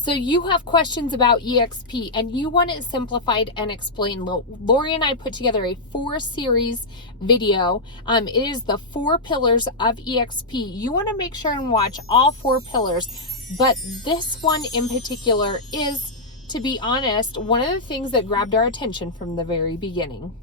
So you have questions about eXP and you want it simplified and explained. Lori and I put together a 4-series video. It is the 4 pillars of eXP. You want to make sure and watch all 4 pillars, but this one in particular is, to be honest, one of the things that grabbed our attention from the very beginning.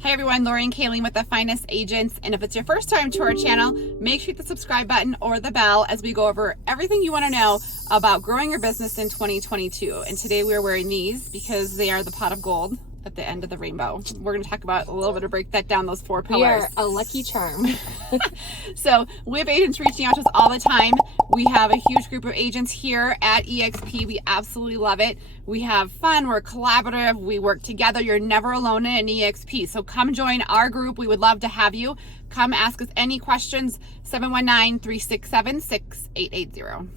Hey everyone, Lori and Kayleen with The Finest Agents, and if it's your first time to our channel, make sure you hit the subscribe button or the bell as we go over everything you want to know about growing your business in 2022. And today we are wearing these because they are the pot of gold at the end of the rainbow. We're going to talk about a little bit to break that down, those 4 pillars. We are a lucky charm. So we have agents reaching out to us all the time. We have a huge group of agents here at eXP. We absolutely love it. We have fun. We're collaborative. We work together. You're never alone in an eXP. So come join our group. We would love to have you. Come ask us any questions. 719-367-6880.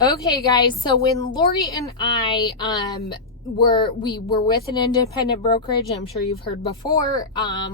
Okay guys, so when Lori and I were with an independent brokerage, I'm sure you've heard before,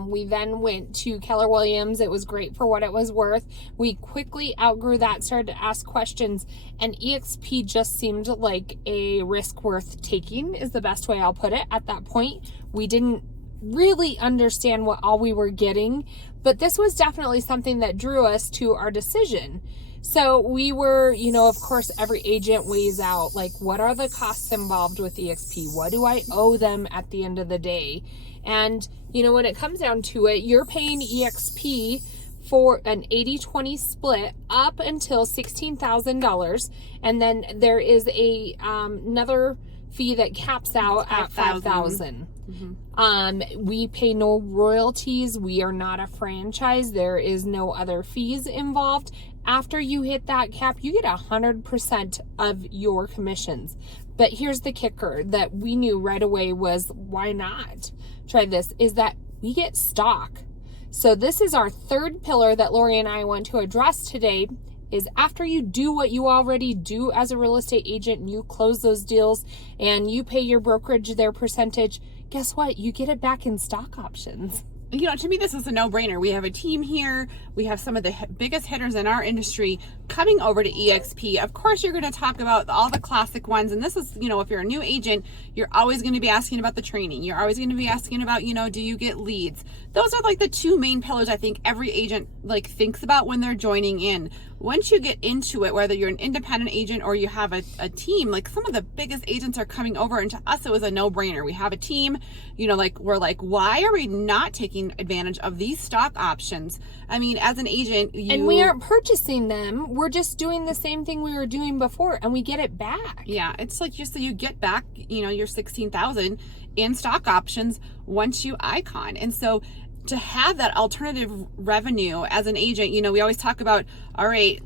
we then went to Keller Williams. It was great for what it was worth. We quickly outgrew that, started to ask questions, and eXP just seemed like a risk worth taking, is the best way I'll put it. At that point, we didn't really understand what all we were getting, but this was definitely something that drew us to our decision. So we were, of course, every agent weighs out, like, what are the costs involved with eXP? What do I owe them at the end of the day? And, when it comes down to it, you're paying eXP for an 80-20 split up until $16,000. And then there is another fee that caps out at $5,000. Mm-hmm. We pay no royalties. We are not a franchise. There is no other fees involved. After you hit that cap, you get 100% of your commissions. But here's the kicker that we knew right away was, why not try this, is that we get stock. So this is our 3rd pillar that Lori and I want to address today, is after you do what you already do as a real estate agent, and you close those deals and you pay your brokerage their percentage, guess what? You get it back in stock options. To me, this is a no-brainer. We have a team here. We have some of the biggest hitters in our industry coming over to eXP. Of course, you're going to talk about all the classic ones. And this is, if you're a new agent, you're always going to be asking about the training. You're always going to be asking about, do you get leads? Those are like the 2 main pillars I think every agent thinks about when they're joining in. Once you get into it, whether you're an independent agent or you have a team, some of the biggest agents are coming over, and to us it was a no-brainer. We have a team, we're like, why are we not taking advantage of these stock options? I mean, as an agent, and we aren't purchasing them. We're just doing the same thing we were doing before, and we get it back. Yeah, it's like just so you get back, your $16,000 in stock options once you icon. And so to have that alternative revenue as an agent, we always talk about, all right,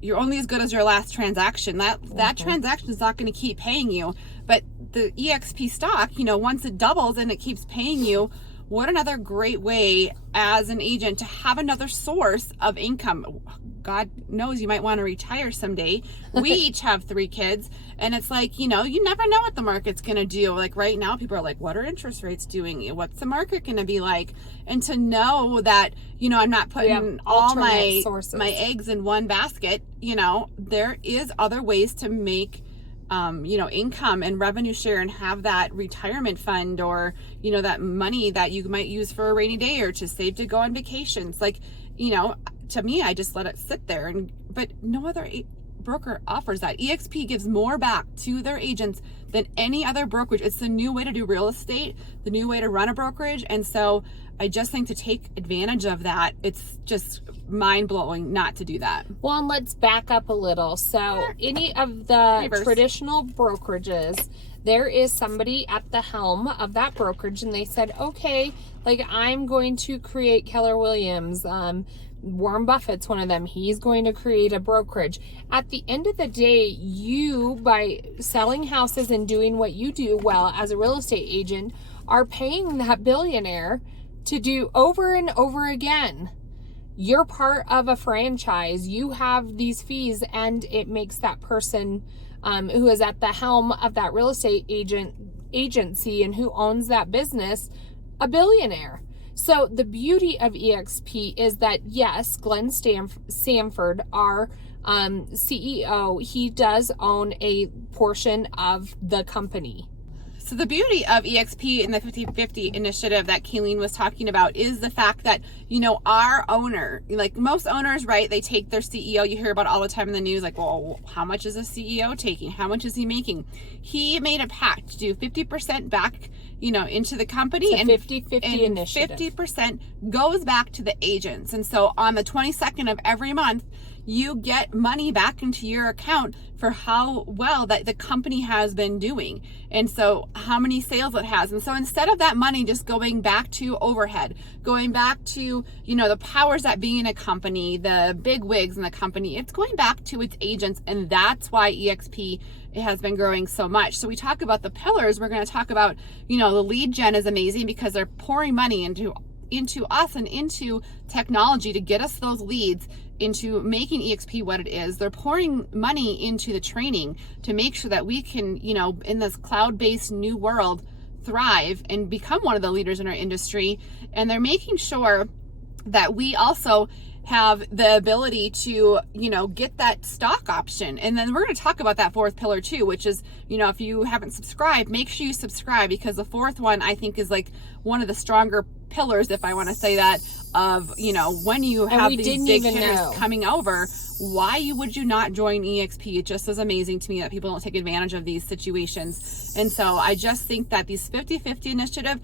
you're only as good as your last transaction. That transaction is not going to keep paying you, but the eXP stock, once it doubles and it keeps paying you, what another great way as an agent to have another source of income. God knows you might want to retire someday. We each have 3 kids, and it's like, you never know what the market's going to do. Like right now, people are like, what are interest rates doing? What's the market going to be like? And to know that, I'm not putting all my eggs in one basket, there is other ways to make income and revenue share and have that retirement fund, or, that money that you might use for a rainy day or to save to go on vacations. To me, I just let it sit there, but no other broker offers that. eXP gives more back to their agents than any other brokerage. It's the new way to do real estate, the new way to run a brokerage. And so I just think to take advantage of that, it's just mind-blowing not to do that. Well, and let's back up a little. So any of the traditional brokerages, there is somebody at the helm of that brokerage, and they said, okay, I'm going to create Keller Williams. Warren Buffett's one of them. He's going to create a brokerage. At the end of the day, you, by selling houses and doing what you do well as a real estate agent, are paying that billionaire to do over and over again. You're part of a franchise. You have these fees, and it makes that person who is at the helm of that real estate agency and who owns that business a billionaire. So the beauty of eXp is that, yes, Glenn Sanford, our CEO, he does own a portion of the company. So the beauty of eXp and the 50/50 initiative that Kayleen was talking about is the fact that, our owner, like most owners, right, they take their CEO, you hear about all the time in the news, like, well, how much is a CEO taking? How much is he making? He made a pact to do 50% back, into the company. It's a 50/50 initiative. 50% goes back to the agents. And so on the 22nd of every month, you get money back into your account for how well that the company has been doing. And so how many sales it has. And so instead of that money just going back to overhead, going back to, the powers that be in a company, the big wigs in the company, it's going back to its agents. And that's why eXp has been growing so much. So we talk about the pillars. We're going to talk about, the lead gen is amazing because they're pouring money into us and into technology to get us those leads, into making eXp what it is. They're pouring money into the training to make sure that we can, in this cloud-based new world, thrive and become one of the leaders in our industry. And they're making sure that we also have the ability to, get that stock option. And then we're going to talk about that fourth pillar too, which is, if you haven't subscribed, make sure you subscribe, because the fourth one I think is like one of the stronger pillars, if I want to say that, of, when you have these big hitters coming over, why would you not join eXp? It just is amazing to me that people don't take advantage of these situations. And so I just think that these 50/50 initiative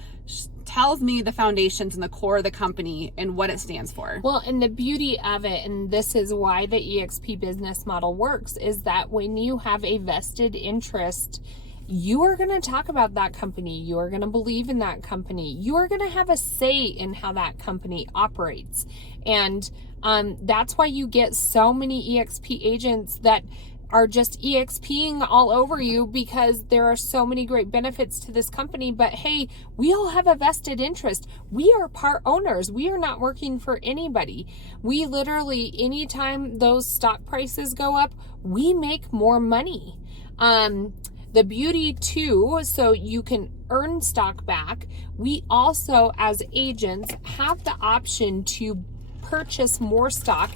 tells me the foundations and the core of the company and what it stands for. Well, and the beauty of it, and this is why the eXp business model works, is that when you have a vested interest, you are going to talk about that company. You are going to believe in that company. You are going to have a say in how that company operates. And that's why you get so many eXp agents that are just EXPing all over you, because there are so many great benefits to this company. But hey, we all have a vested interest. We are part owners. We are not working for anybody. We literally, anytime those stock prices go up, we make more money. The beauty too, so you can earn stock back, we also as agents have the option to purchase more stock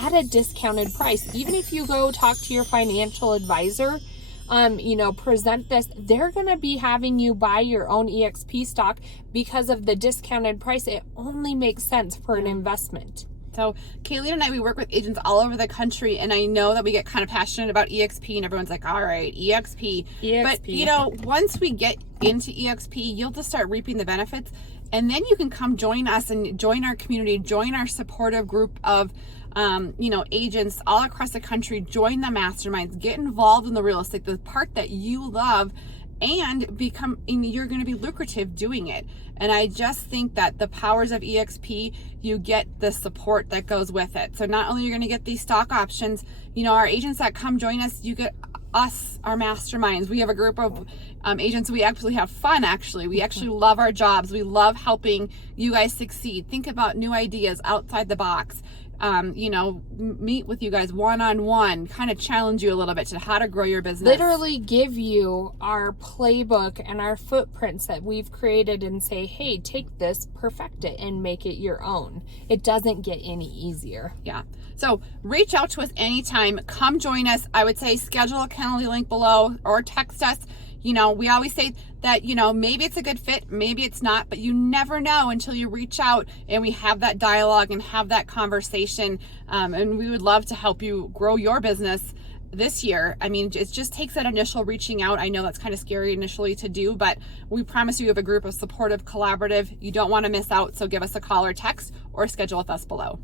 at a discounted price. Even if you go talk to your financial advisor, present this, they're going to be having you buy your own eXp stock because of the discounted price. It only makes sense for an investment. So Kayleen and I, we work with agents all over the country, and I know that we get kind of passionate about eXp, and everyone's like, all right, eXp. But, once we get into eXp, you'll just start reaping the benefits, and then you can come join us and join our community, join our supportive group of agents all across the country, join the masterminds, get involved in the real estate, the part that you love, and you're going to be lucrative doing it. And I just think that the powers of eXp, you get the support that goes with it. So not only you're going to get these stock options, our agents that come join us, you get us, our masterminds. We have a group of agents. We actually have fun, actually. We actually love our jobs. We love helping you guys succeed. Think about new ideas outside the box. Meet with you guys one-on-one, kind of challenge you a little bit to how to grow your business. Literally give you our playbook and our footprints that we've created and say, hey, take this, perfect it, and make it your own. It doesn't get any easier. Yeah. So reach out to us anytime. Come join us. I would say schedule a Calendly link below or text us. We always say that, maybe it's a good fit, maybe it's not, but you never know until you reach out and we have that dialogue and have that conversation. And we would love to help you grow your business this year. I mean, it just takes that initial reaching out. I know that's kind of scary initially to do, but we promise you have a group of supportive, collaborative. You don't want to miss out. So give us a call or text or schedule with us below.